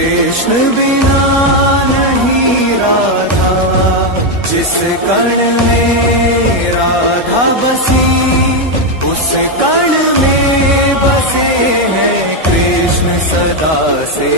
कृष्ण बिना नहीं राधा, जिस कण में राधा बसी उस कण में बसे हैं कृष्ण सदा से।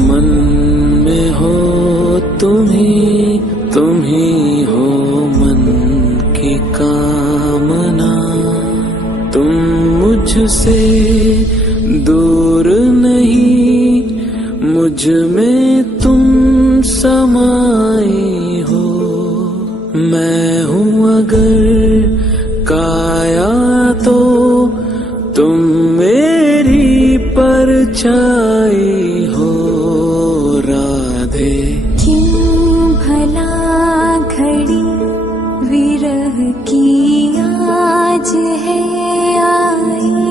मन में हो तुम ही हो मन की कामना। तुम मुझसे दूर नहीं, मुझ में तुम समाई हो। मैं हूँ अगर काया तो तुम मेरी परछाई हो राधे। क्यों भला घड़ी विरह की आज है आई,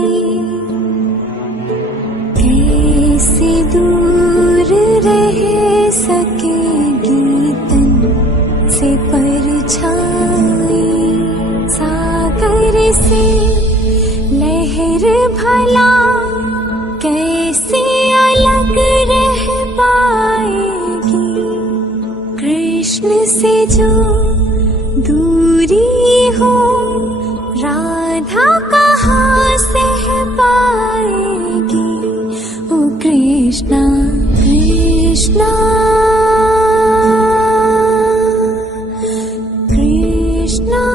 कैसे दूर रह सकेगी तन से परछाई। सागर से लहर भला कैसे अलग रह पाएगी, कृष्ण से जो दूरी हो राधा कहाँ सह पाएगी। ओ कृष्णा कृष्णा कृष्णा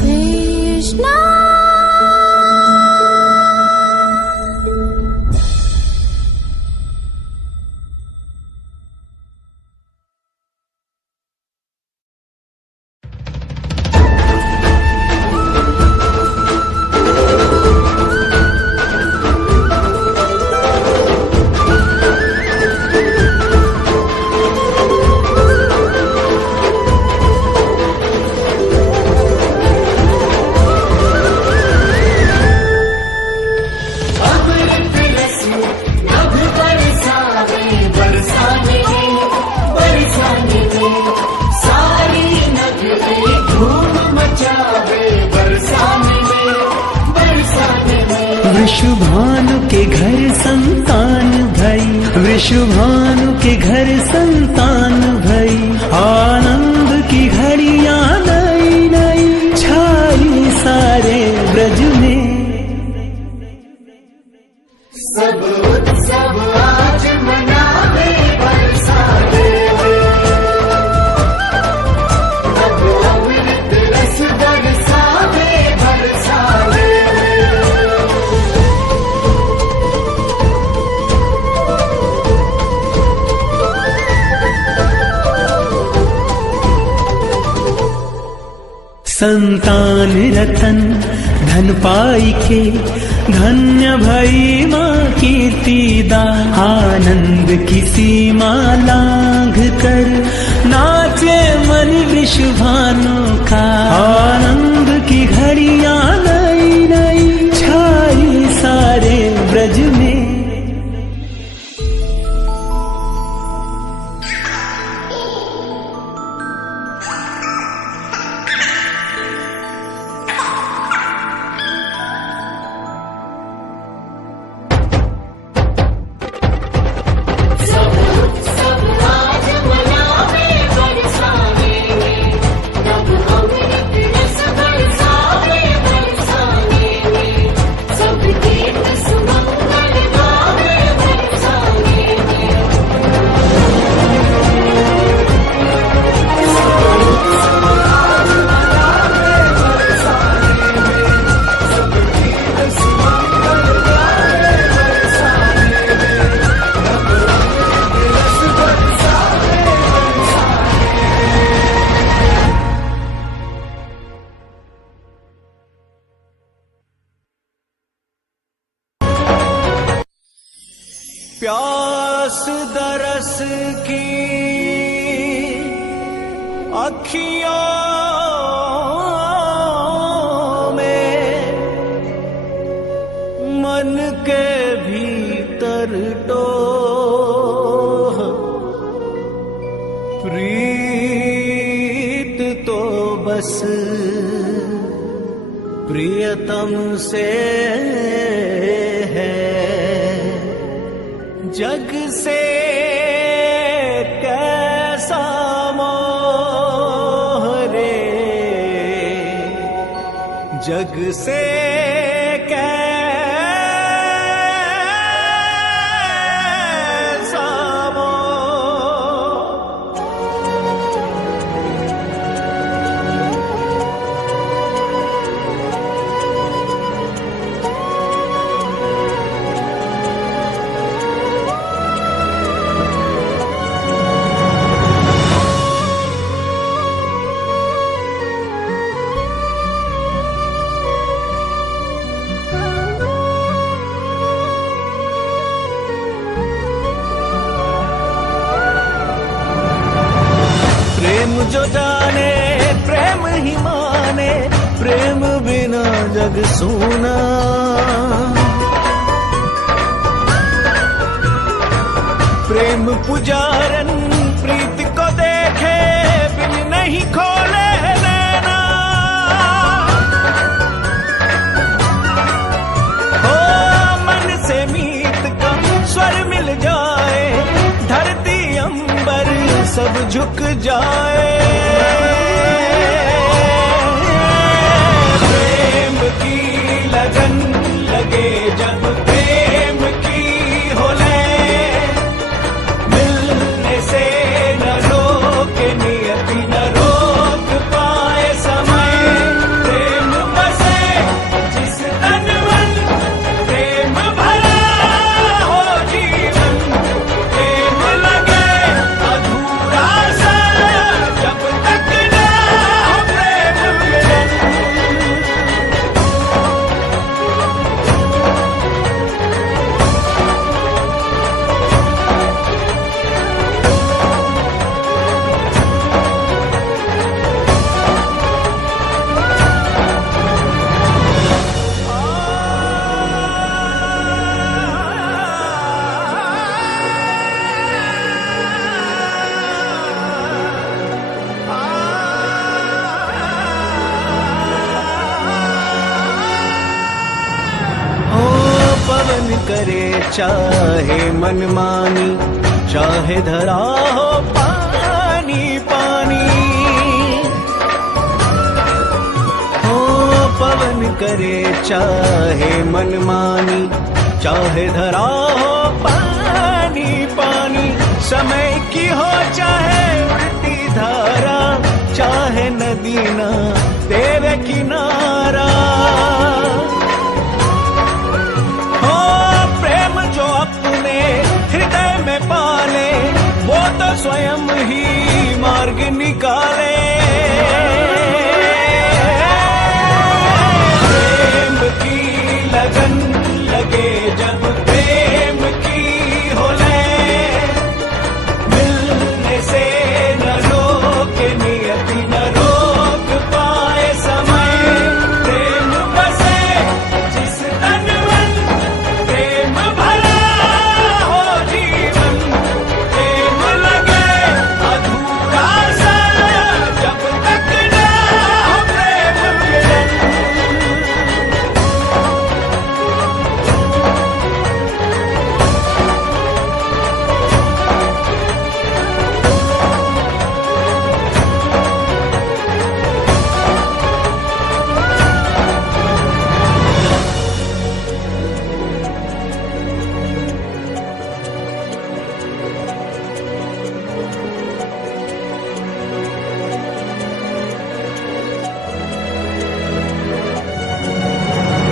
कृष्णा। वृषभानु के घर संतान भई, वृषभानु के घर संतान भई। आनंद की घड़ियां नई नई छाई सारे ब्रज में। सब उत्सव आज मनावे बरसाने, अब अमृत रस बरसावे बरसाने। संतान रतन धन पाई के, धन्य भई माँ कीर्तिदा। आनंद की सीमा लांघ कर नाचे मन वृषभानु का। आनंद की घड़ियां नई नई छाई सारे ब्रज में। प्यास दरस की अखियों में, मन के भीतर टोह। प्रीत तो बस प्रियतम से है, जग से कैसा मोह रे, जग से कैसा जग सूना। प्रेम पुजारन प्रीत को देखे बिन नहीं खोले नैना। हो मन से मीत का स्वर मिल जाए, धरती अंबर सब झुक जाए। प्रेम की लगन लगे जब प्रेम की हो ले, मिलने से न रोके नियति न रोक पाए समय। प्रेम बसे जिस तन मन, प्रेम भरा हो जीवन। प्रेम लगे अधूरा सा जब तक ना हो प्रेम मिलन। पवन करे चाहे मनमानी, चाहे धरा हो पानी पानी। हो पवन करे चाहे मनमानी, चाहे धरा हो पानी पानी। समय की हो चाहे उल्टी धारा, चाहे नदी ना तेरे किनारा। हो प्रेम जो अपने हृदय में पाले, वो तो स्वयं ही मार्ग निकाले। प्रेम की लगन लगे जब प्रेम की हो ले, मिलने से न रोके नियति न रोक पाए समय। प्रेम बसे जिस तन मन, प्रेम भरा हो जीवन। प्रेम लगे अधूरा सा जब तक ना हो प्रेम मिलन।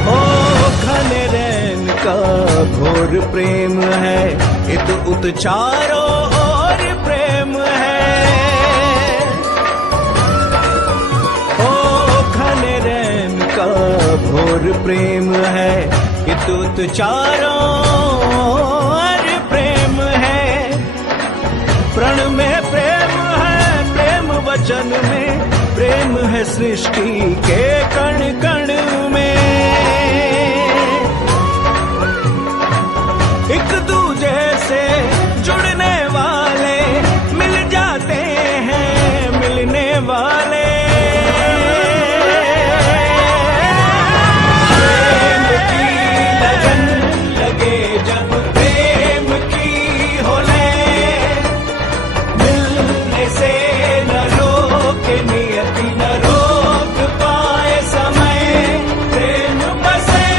ओ घने रैन का घोर प्रेम है, इत उत चारों ओर प्रेम है। ओ घने रैन का घोर प्रेम है, इत उत चारों ओर प्रेम है। प्रण में प्रेम है, प्रेम वचन में प्रेम है, सृष्टि के कण कण में। एक दूजे से जुड़ने वाले मिल जाते हैं, मिलने वाले। प्रेम की लगन लगे जब प्रेम की हो ले, मिलने से न रोके नियति न रोक पाए समय। प्रेम बसे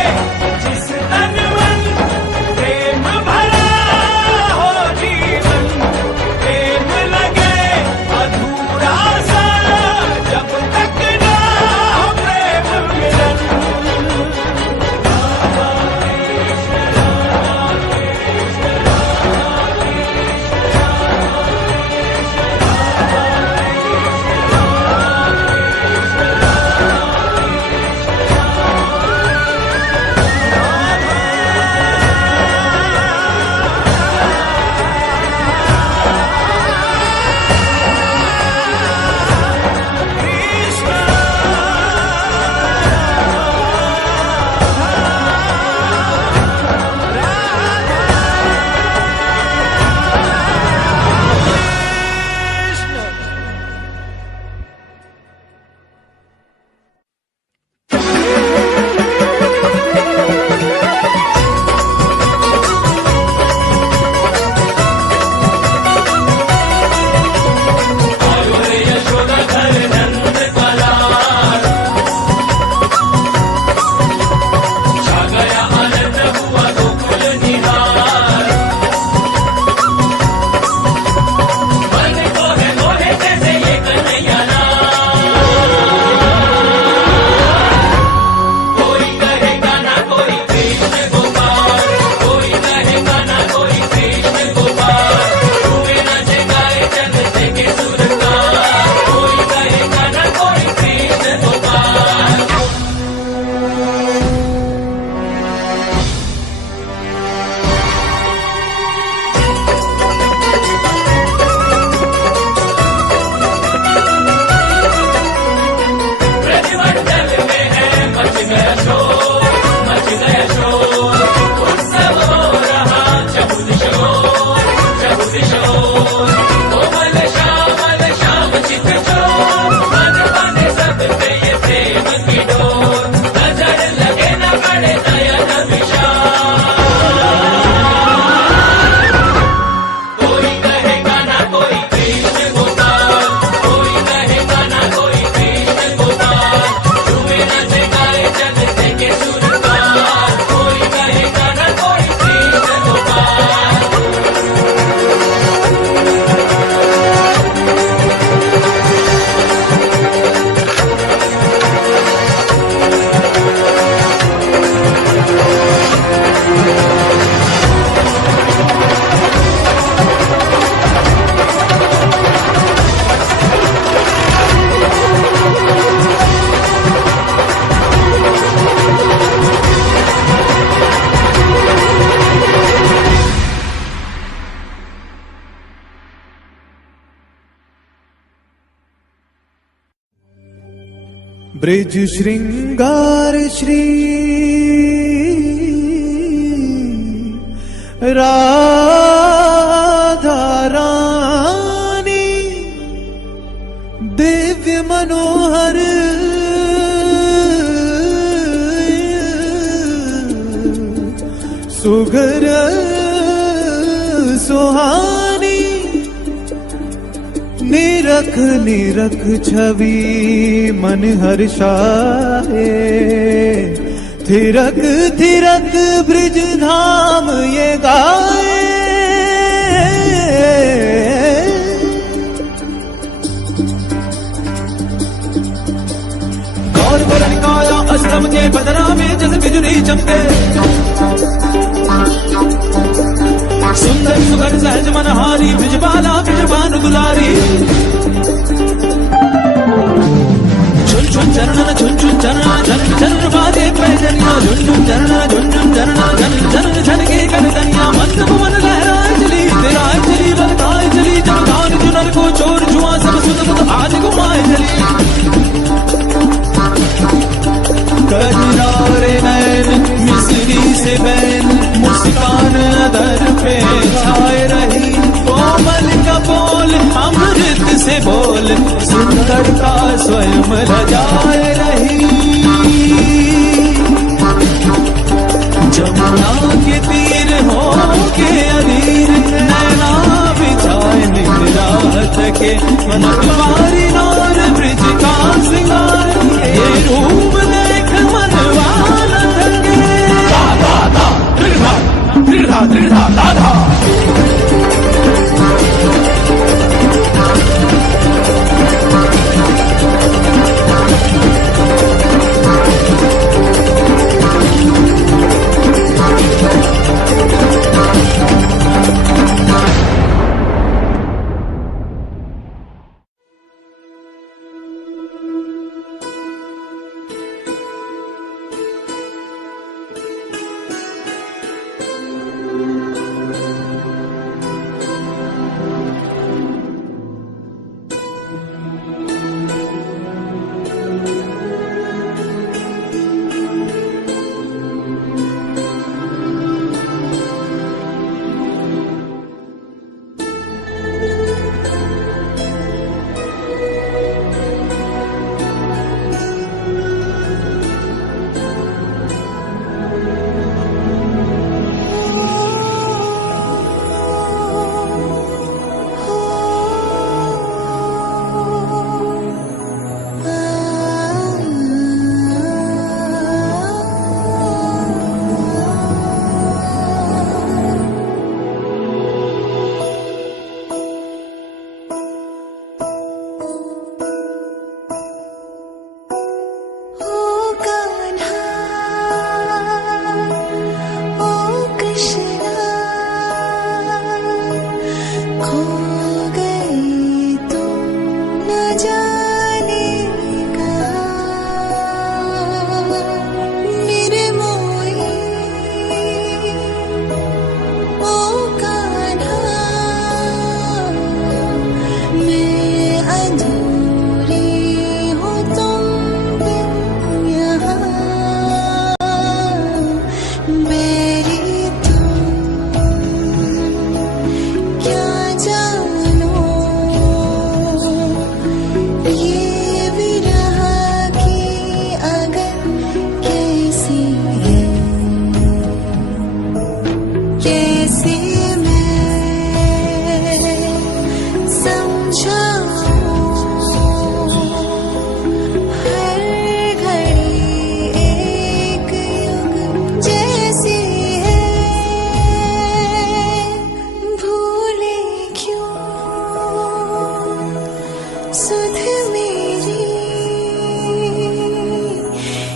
ब्रिज श्रृंगार श्री राधा रानी दिव्य मनोहर सुघर सुहानी निरख निरख छवि मन हर्षाए थिरक थिरक ब्रिज धाम ये गाए गौर वरण काया अष्टम के बदरा में जैसे बिजली चमके सुंदर सुगर सहज मनहारी ब्रिजबाला ब्रिजबान दुलारी झुन झुन चरणन झुन झुन चरणा झन झन बाजे पैजनिया झुन झुन चरणा झुन झुन चरणा झन झन झन के करदनिया मंद भवन लहराए चली तेराए चली बलकाए चली जब गान चुनर को चोर जुआ सब सुध बुध आज घुमाए चली कजरारे नैन मिसरी से बैन मुस्कान अदर पे छाए रही कोमल का बोल अमृत से बोल सुंदरता स्वयं लजाए रही जमुना के तीर हो के अधीर नैना बिछाए निरात के मन तुम्हारी नार ब्रिज का सिंगार ये रूप देख मनवान थके राधा राधा राधा राधा राधा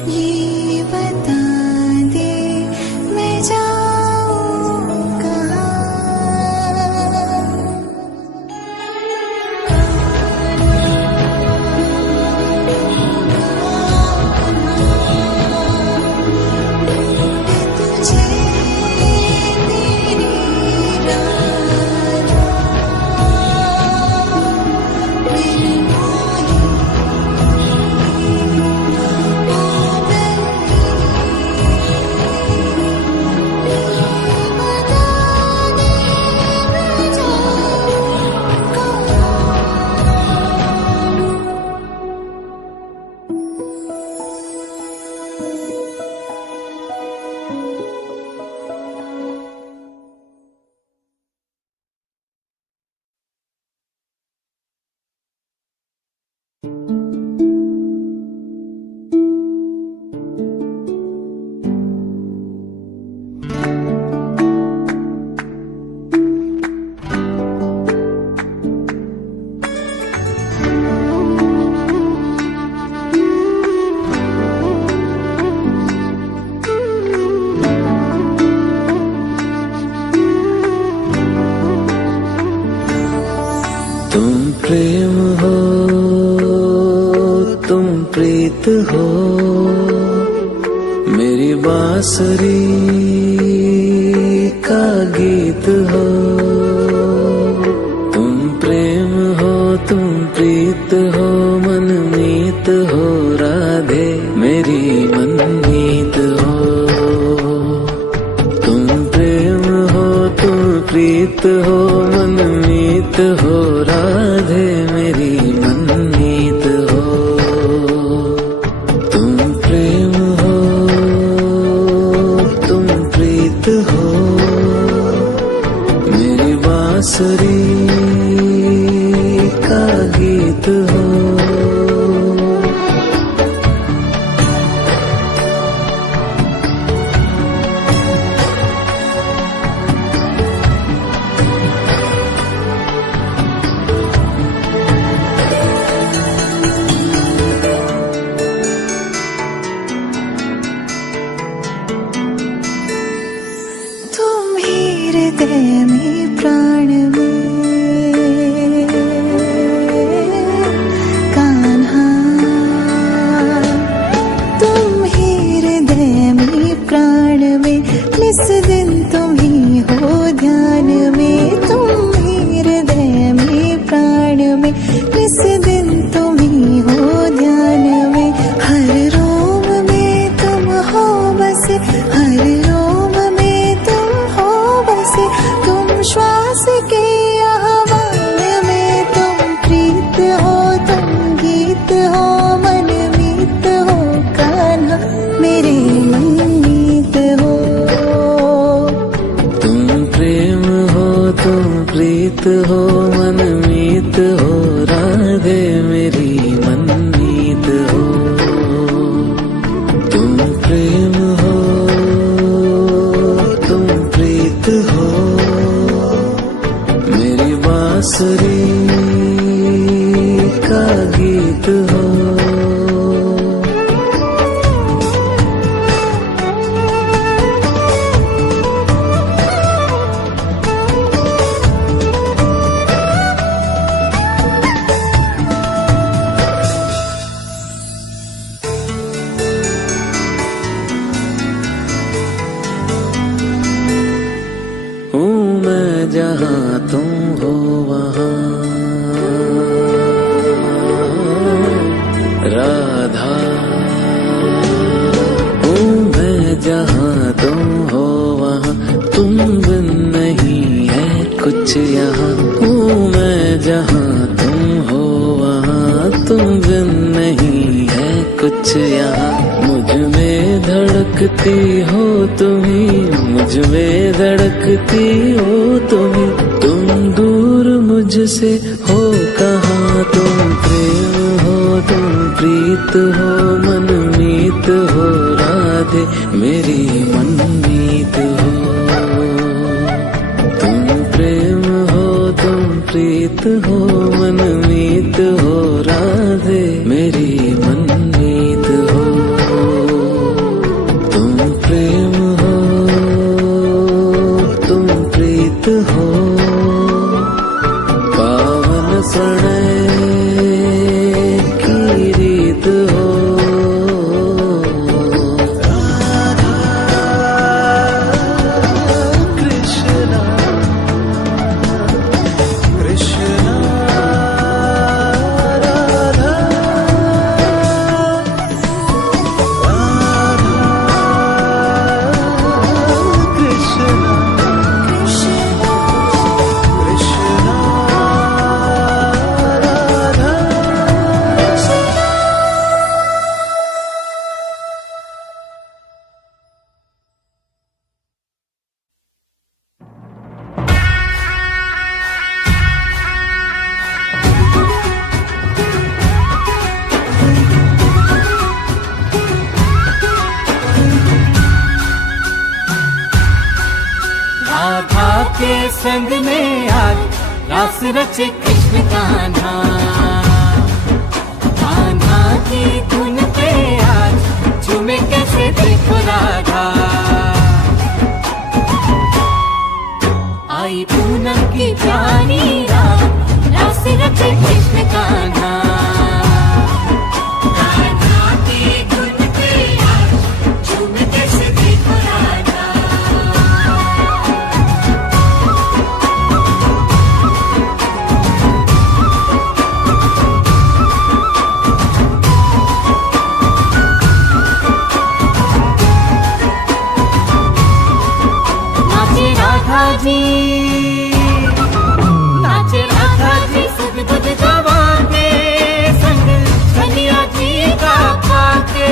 ये बता दे मैं जाऊँ कहाँ प्रेम हो, तुम प्रीत हो, मेरी बांसुरी का गीत हो। तुम प्रेम हो, तुम प्रीत हो, मनमीत हो राधे मेरी मनमीत हो। तुम प्रेम हो, तुम प्रीत हो, मनमीत हो राधे मेरी मनमीत हो। तुम प्रेम हो, तुम प्रीत हो, मेरी बांसुरी का गीत हो। हृदय में प्राण में कान्हा, तुम ही हृदय में प्राण में, निस दिन तुम ही हो ध्यान में। तुम ही हृदय में प्राण में, निस दिन तुम ही हो ध्यान में। हर रोम में तुम हो बसे, हर रोम में तुम हो बसे। तुम श्वास के आह्वान में, तुम प्रीत हो, तुम गीत हो, मनमीत हो कान्हा मेरे मनमीत हो। तुम प्रेम हो, तुम प्रीत हो, मनमीत हो राधे मेरी मनमीत हो। तुम प्रेम हो, तुम प्रीत हो, मेरी बांसुरी का गीत हो। हूँ मैं जहाँ तुम हो वहाँ राधा, हूँ मैं जहाँ तुम हो वहाँ, तुम बिन नहीं है कुछ यहाँ। हूँ मैं जहाँ तुम हो वहाँ, तुम बिन नहीं है कुछ यहाँ। मुझ में धड़कती हो तुम्ही, मुझ में धड़कती हो तुम्ही, तुम दूर मुझसे हो कहाँ। तुम प्रेम हो, तुम प्रीत हो, मनमीत हो राधे मेरी मनमीत हो। तुम प्रेम हो, तुम प्रीत हो, मनमीत हो राधे मेरी मनमीत हो। तुम प्रेम हो, तुम प्रीत हो, पावन प्रणय की रीत हो। कृष्णा कृष्णा राधा कृष्णा कृष्णा राधा। राधा के संग में आज रास रचे कृष्ण कान्हा, कान्हा की धुन पे आज झूमे कैसे देखो राधा। आई पूनम की प्यारी रात, रास रचे झूमे कृष्ण कान्हा। कान्हा की धुन पे आज झूमे कैसे देखो राधा। नाचे राधा जी, नाचे राधा जी सदबुद गवा के संग कन्हैया जी का पाके।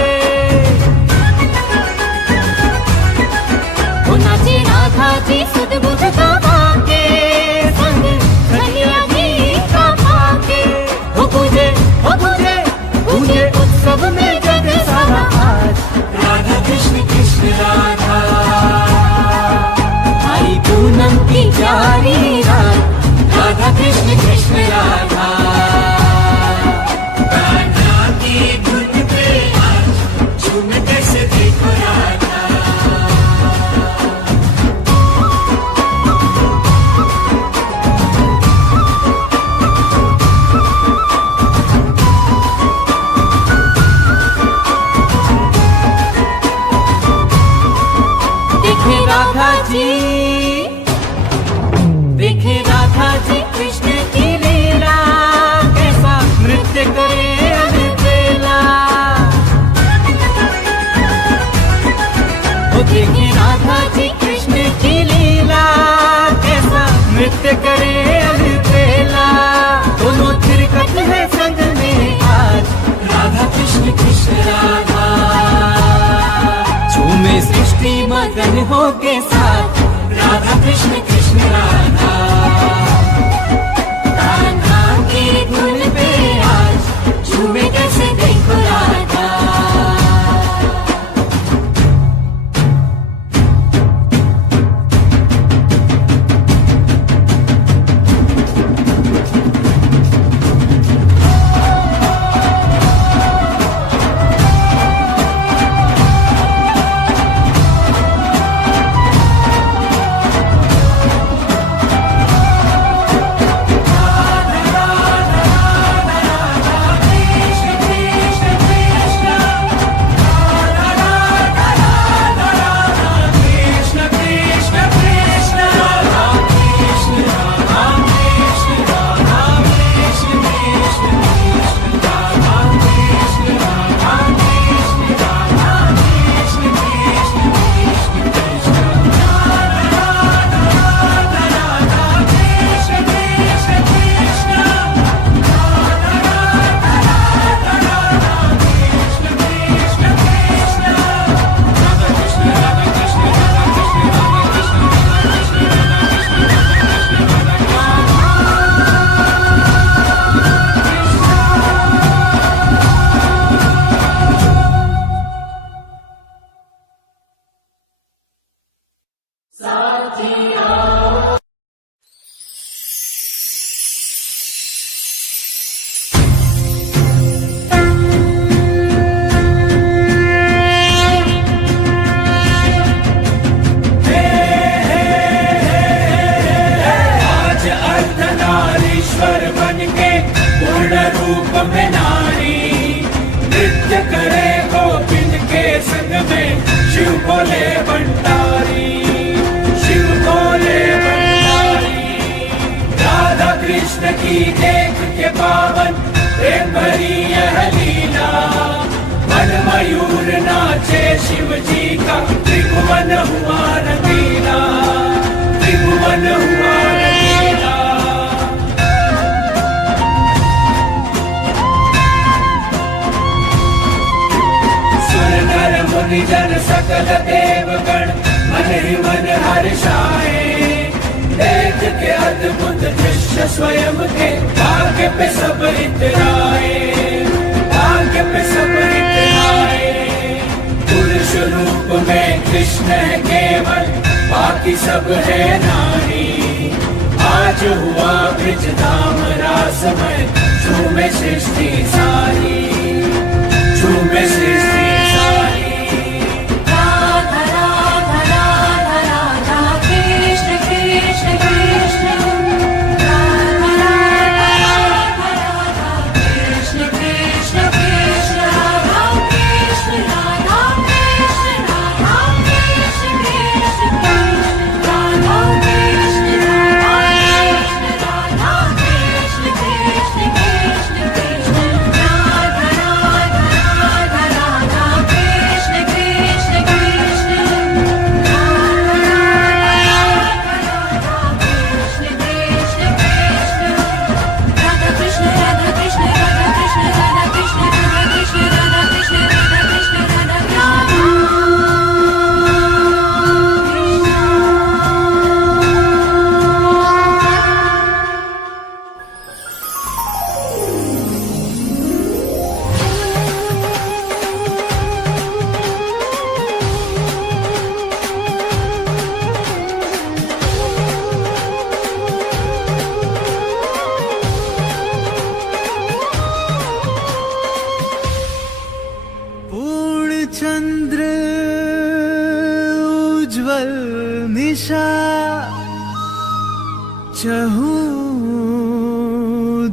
वो नाचे राधा जी सदबुद गवा के संग कन्हैया जी का पाके। वो पूजे पूजे उत्सव में जग सारा आज राधा कृष्ण कृष्ण राधा। आई पूनम की प्यारी रात राधा कृष्ण कृष्ण राधा। कान्हा की धुन पे आज झूमे कैसे देखो राधा। देखे राधा जी, देखे राधा जी कृष्ण की लीला कैसा नृत्य करे अलबेला। वो देखे राधा जी कृष्ण की लीला कैसा नृत्य करे अलबेला। दोनों थिरकत है संग में आज राधा कृष्ण कृष्ण राधा। झूमे सृष्टि मगन हो के साथ राधा कृष्ण कृष्ण राधा। कान्हा की धुन पे आज झूमे कैसे देखो राधा। की देख के पावन प्रेम भरी यह लीला। मन मयूर नाचे शिव जी का त्रिभुवन हुआ रंगीला, त्रिभुवन हुआ रंगीला। सुर नर मुनि जन सकल देवगण मन ही मन हर्षाए। देख के अद्भुत दृश्य स्वयं के भाग्य पे सब इतराए, भाग्य पे सब इतराए। पुरुष रूप में कृष्ण है केवल, बाकी सब है नारी। आज हुआ ब्रज धाम रासमय, झूमे सृष्टि सारी, झूमे सृष्टि सारी। चहूं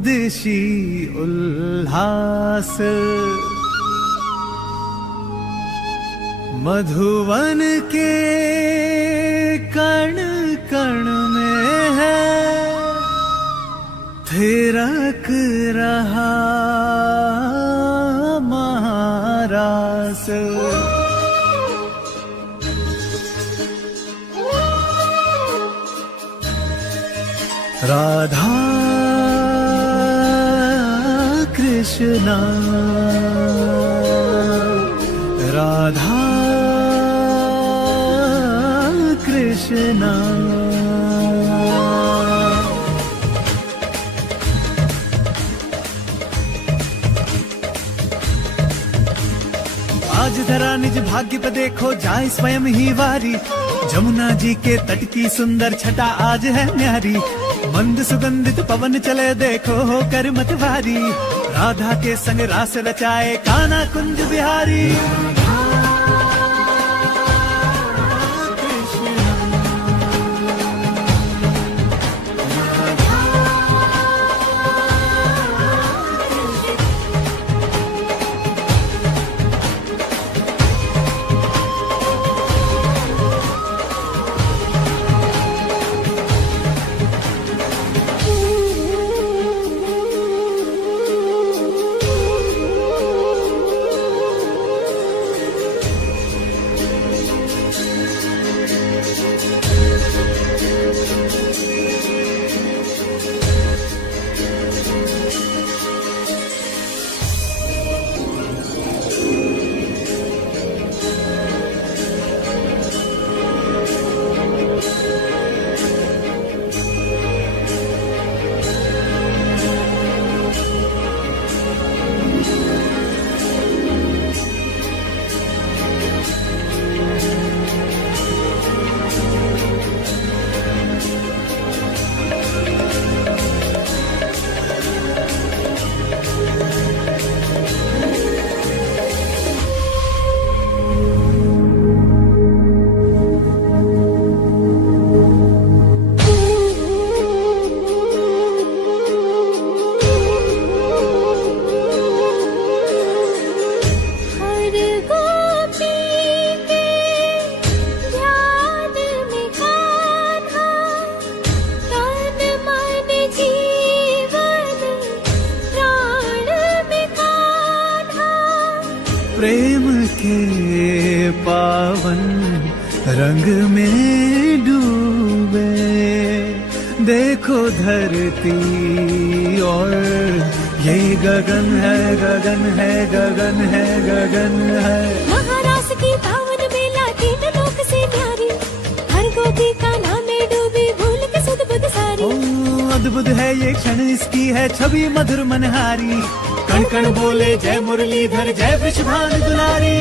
दिशि उल्लास मधुवन के कण कण में है थिरक रहा महारास। राधा कृष्णा राधा कृष्णा। आज धरा निज भाग्य पे देखो जाए स्वयं ही वारी। जमुना जी के तट की सुंदर छटा आज है न्यारी। मंद सुगंधित पवन चले देखो हो कर मतवारी। राधा के संग रास रचाए कान्हा कुंज बिहारी। प्रेम के पावन रंग में डूबे देखो धरती और ये गगन है गगन है गगन है गगन है। महारास की पावन बेला तीन लोक से न्यारी। हर गोपी का नाम में डूबी भूल के सुध बुध सारी। ओ अद्भुत है ये क्षण इसकी है छवि मधुर मनहारी। कण कण बोले जय मुरलीधर जय वृषभानु दुलारी।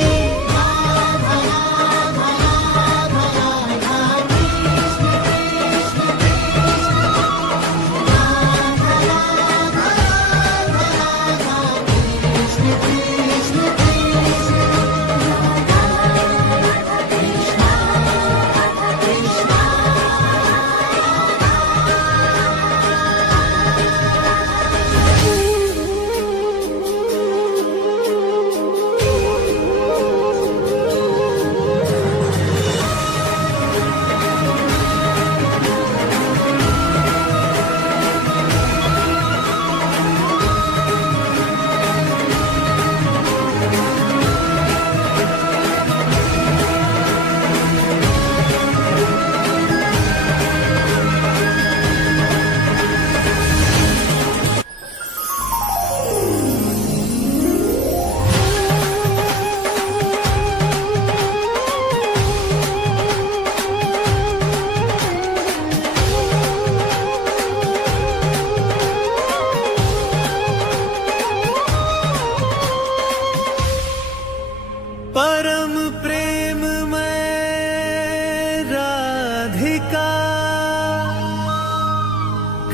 परम प्रेम में राधिका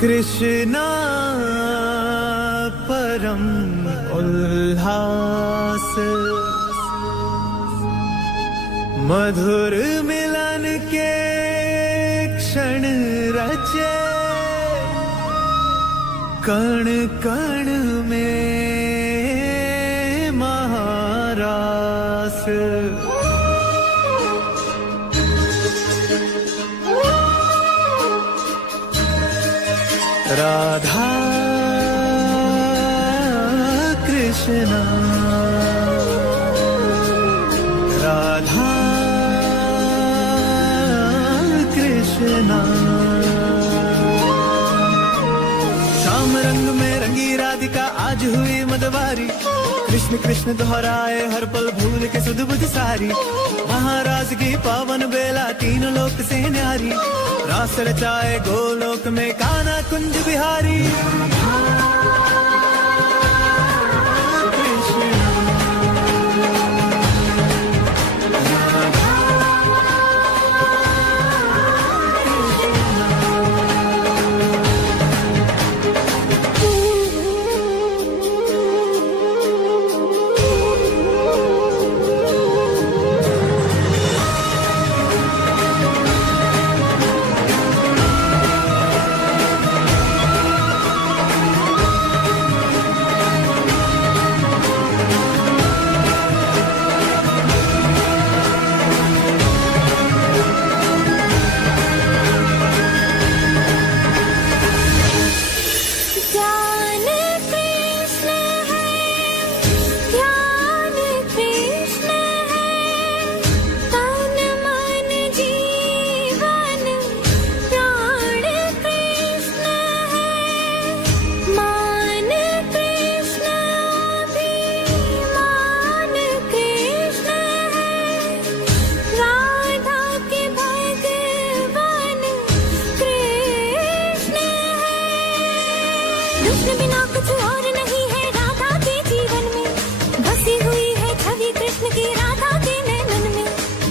कृष्णा परम उल्लास। मधुर मिलन के क्षण रचे कण कण में महारास, राधा कृष्णा राधा कृष्णा। श्याम रंग में रंगी राधिका आज हुई मदवारी, कृष्ण कृष्ण दोहराए हर पल भूल के सुध बुध सारी। महाराज की पावन बेला तीनों लोक से न्यारी, रास रचाए गोलोक में कान्हा कुंज बिहारी।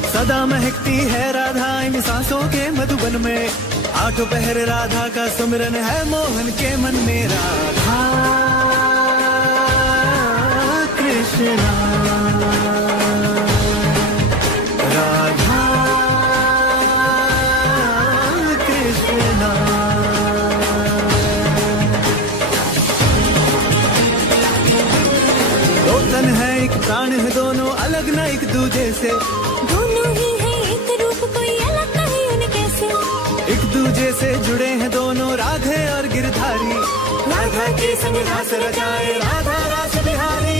सदा महकती है राधा इन सांसों के मधुबन में, आठों पहर राधा का सुमिरन है मोहन के मन में। राधा कृष्णा राधा कृष्णा। दो तन है एक प्राण है दोनों अलग न एक दूजे से, दोनों ही है एक रूप कोई अलग नहीं उनके से। एक दूजे से जुड़े हैं दोनों राधे और गिरधारी, राधा के संग रास रचाए राधा रास बिहारी।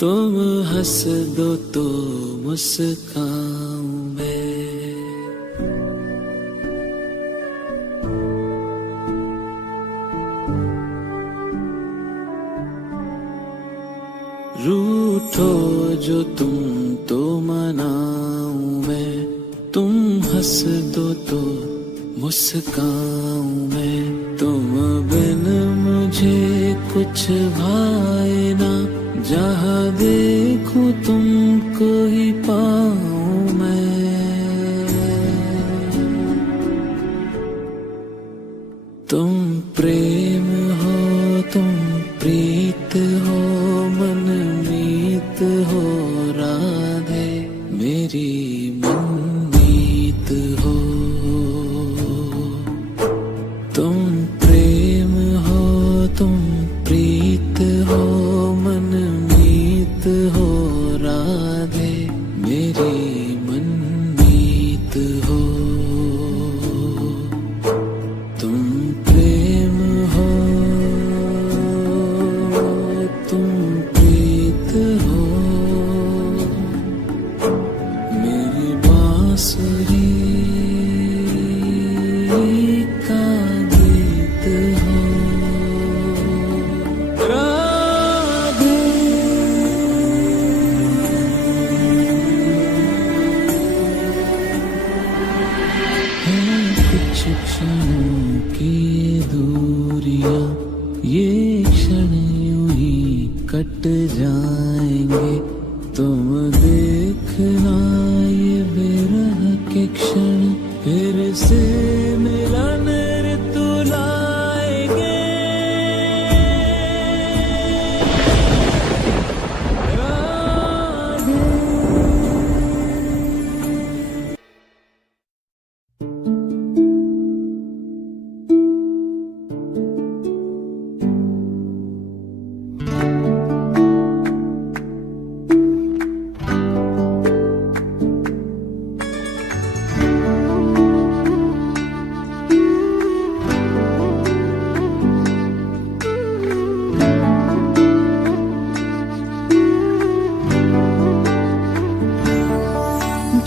तुम हंस दो तो मुस्काऊं मैं। रूठो जो तुम तो मनाऊं मैं। तुम हंस दो तो मुस्काऊं मैं। तुम बिन मुझे कुछ भाए ना, जहाँ देखूं तुमको ही पाऊं मैं। तुम प्रेम हो, तुम प्रीत हो, मन मीत हो राधे, मेरी मनमीत हो। तुम प्रेम हो, तुम प्रीत हो, मन मीत हो राधे, मेरी मनमीत हो। तुम प्रेम हो, तुम प्रीत हो, मेरी बांसुरी का गीत हो राधे। हैं कुछ क्षणों की दूरियां, ये क्षण यूं ही कट जाएंगे। तुम देखना ये विरह के क्षण फिर से मिलन ऋतु लाएंगे। राधे।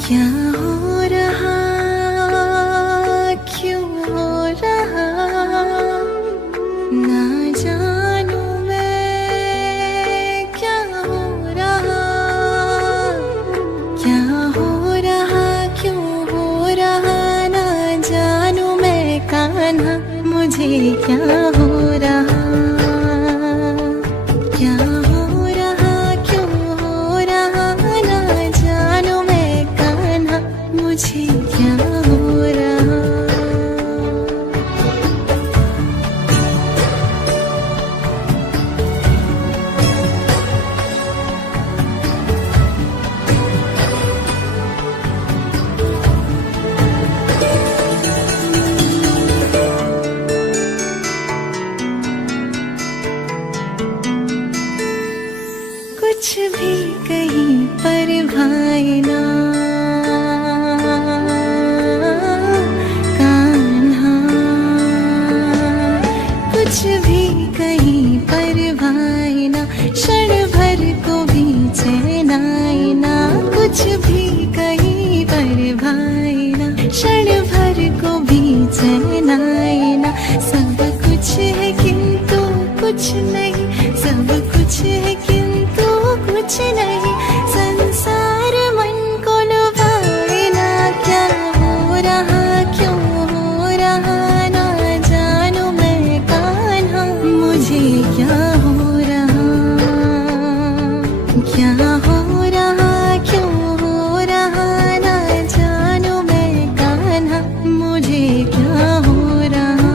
क्या हो रहा, क्यों हो रहा, ना जानू मैं क्या हो रहा। क्या हो रहा, क्यों हो रहा, ना जानू मैं कान्हा, मुझे क्या हो रहा। क्या हो रहा, क्यों हो रहा, ना जानू मैं कान्हा, मुझे क्या हो रहा। कुछ भी कहीं पर भाई ना कान्हा, कुछ भी कहीं पर भाई ना, क्षण भर को भी चैन आए ना। कुछ भी कहीं पर भाई ना, क्षण भर को भी चैन आए ना। सब कुछ है किंतु कुछ नहीं, सब कुछ है किंतु कुछ नहीं। संसार मन को लुभाए ना, क्या हो रहा, क्यों हो रहा, ना जानू मैं कान्हा, मुझे क्या हो रहा। क्या हो रहा, क्यों हो रहा, ना जानू मैं कान्हा, मुझे क्या हो रहा।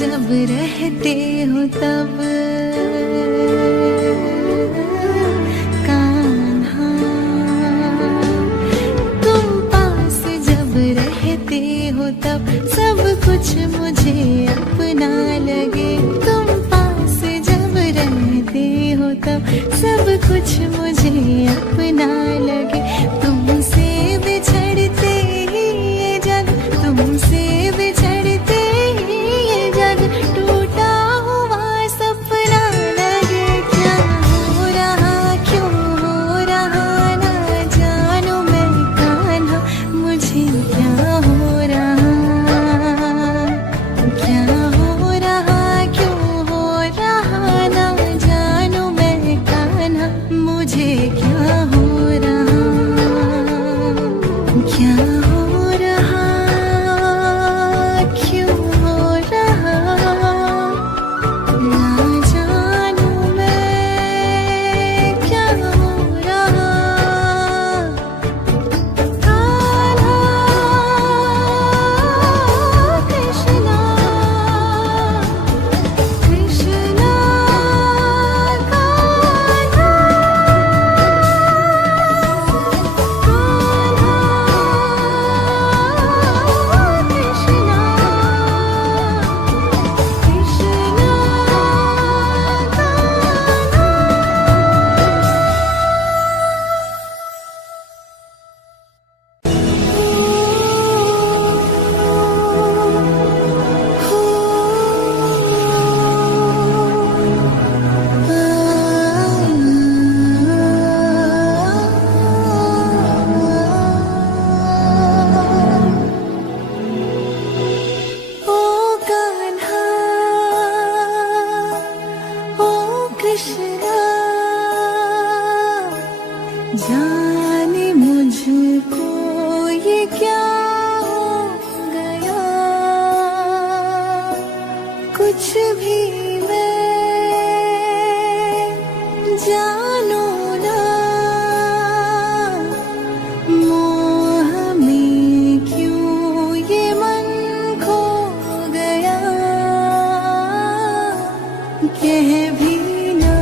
जब रहते हो तब कान्हा, तुम पास जब रहते हो तब सब कुछ मुझे अपना लगे। तुम पास जब रहते हो तब सब कुछ मुझे अपना लगे। तुमसे बिछड़ते ही ये जग, तुमसे बिछड़ते ही ये जग टूटा हुआ सपना लगे। क्या हो रहा क्यों हो रहा ना जानू मैं कान्हा, मुझे क्या हो रहा, क्या हो रहा क्यों हो रहा ना जानू मैं कान्हा, मुझे क्या हो रहा, क्या हो रहा क्यों हो रहा ना जानू मैं क्या हो रहा। कान्हा कृष्णा कृष्णा कान्हा ओ कान्हा ओ कृष्णा, जाने मुझको ये क्या हो गया, कुछ भी मैं जानू ना, मोह में क्यों ये मन खो गया, कह भी ना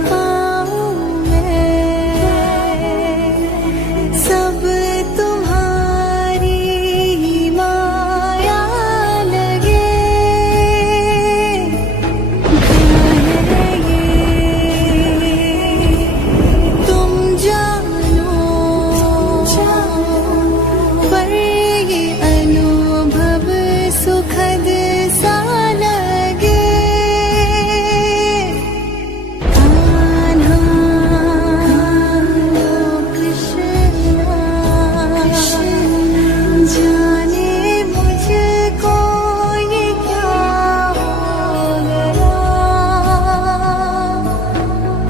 पाऊं मैं, सब तुम्हारी ही माया लगे। क्या है ये तुम जानो, पर ये अनुभव सुखद सा लगे। कान्हा कृष्णा, जाने मुझको ये क्या हो गया,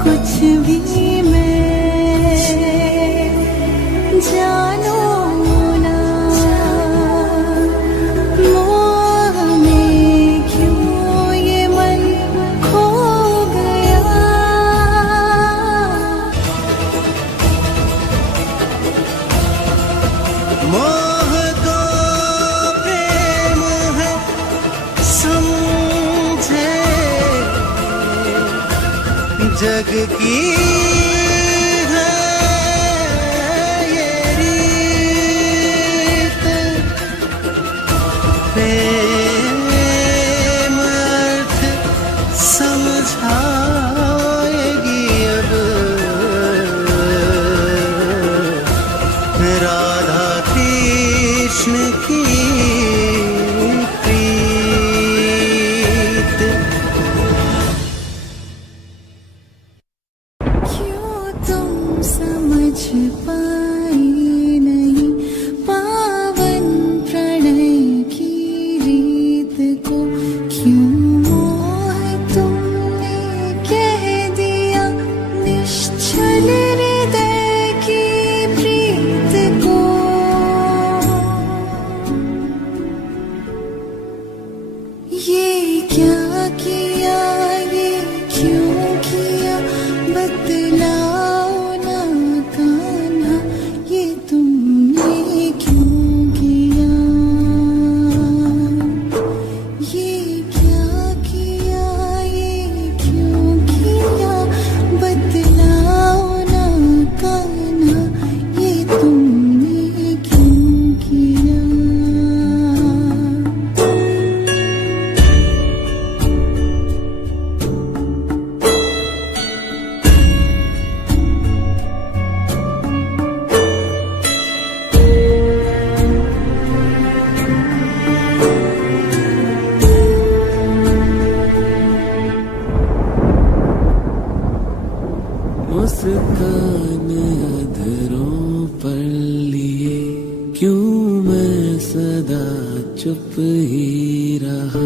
कुछ भी मैं जानू ना, मोह में क्यों ये मन खो गया। मोह को प्रेम है समझे, जग की है ये रीत, प्रेम अर्थ समझाएगी अब राधा कृष्ण की प्रीत। क्यों तुम समझ पाई नहीं पावन प्रणय की रीत को, क्यों मोह तुमने कह दिया निश्चल हृदय की प्रीत को। सदा चुप ही रहा।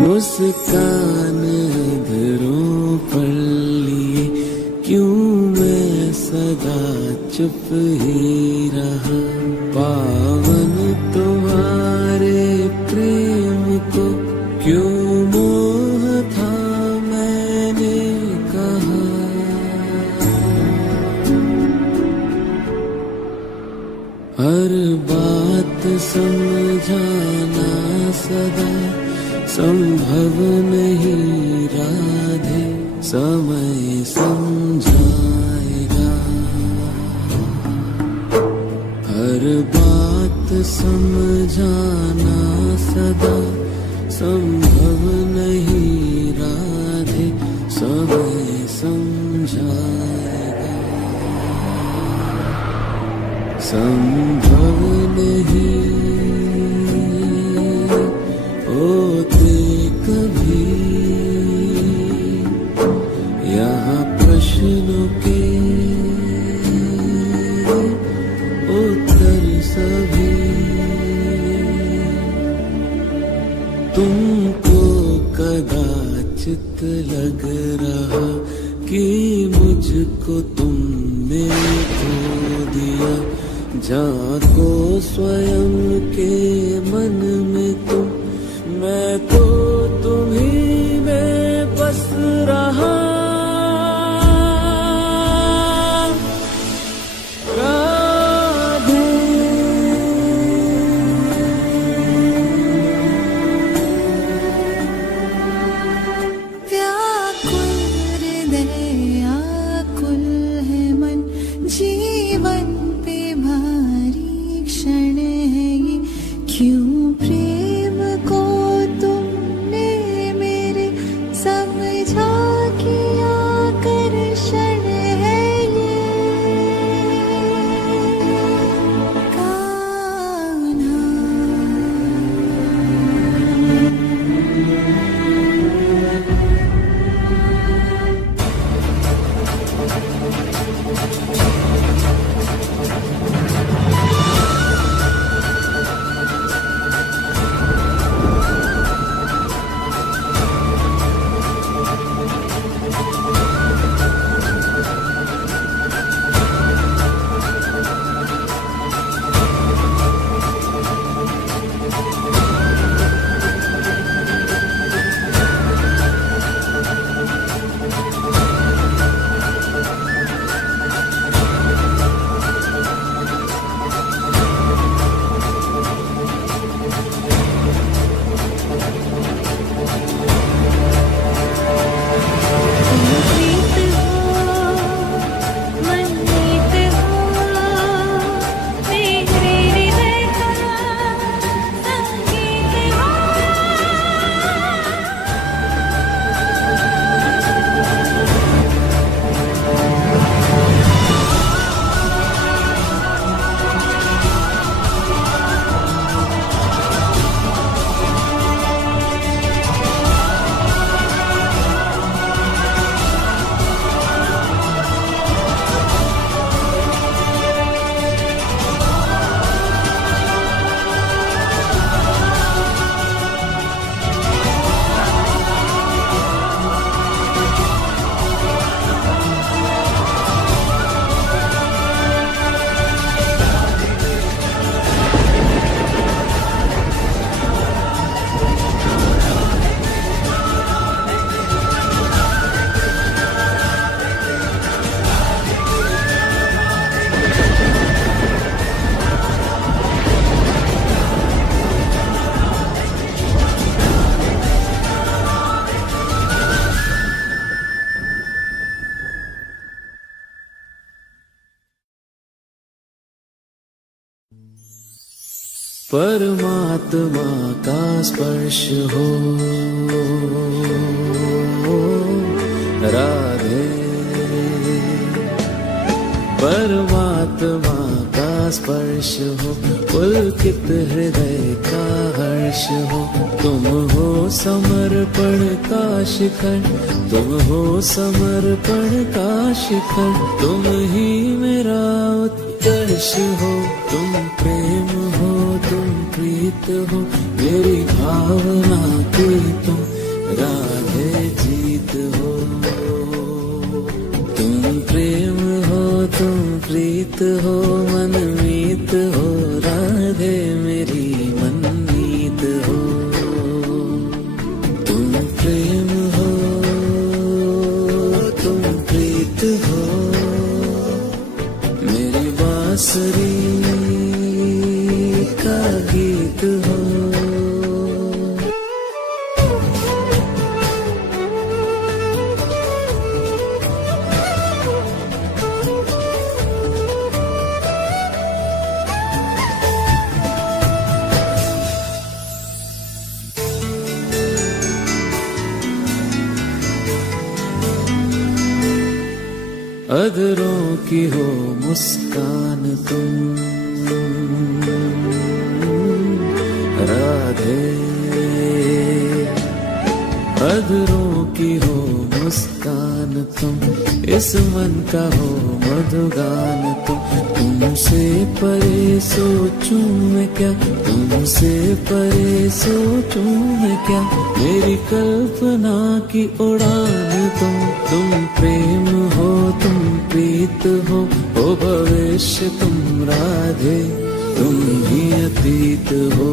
मुस्कान अधरों पर लिए क्यों मैं सदा चुप ही रहा। पावन तुम्हारे प्रेम को क्यों मोह था मैंने कहा। हर बात समझाना सदा संभव नहीं राधे, समय समझाएगा। हर बात समझाना सदा संभव नहीं राधे, समय समझाएगा। संभव नहीं होते कभी यहाँ प्रश्नों के उत्तर सभी। तुमको कदाचित लग रहा कि मुझको तुमने खो दिया। झांको स्वयं के मन में तुम, मैं तो तुम्हीं में बस रहा। राधे व्याकुल हृदय आकुल है मन, जीवन पे भारी क्षण है ये। क्यों प्रेम को तुमने मेरे समझा किया आकर्षण है ये। कान्हा परमात्मा का स्पर्श हो राधे, परमात्मा का स्पर्श हो, पुलकित हृदय का हर्ष हो। तुम हो समर्पण का शिखर, तुम हो समर्पण का शिखर, तुम ही मेरा उत्कर्ष हो। तुम प्रेम हो, तुम प्रीत हो, मेरी भावना की तुम राधे जीत हो। तुम प्रेम हो, तुम प्रीत हो, मनमीत हो, राधे मेरी मनमीत हो। तुम प्रेम हो, तुम प्रीत हो, मेरी बांसुरी का गीत हो। अधरों की हो मुस्कान तुम राधे, अधरों की हो मुस्कान तुम, इस मन का हो मधुगान तुम। तुमसे परे सोचूं मैं क्या, तुमसे परे सोचूं मैं क्या, मेरी कल्पना की उड़ान तुम प्रेम हो, तुम प्रीत हो, ओ भविष्य तुम राधे, तुम ही अतीत हो।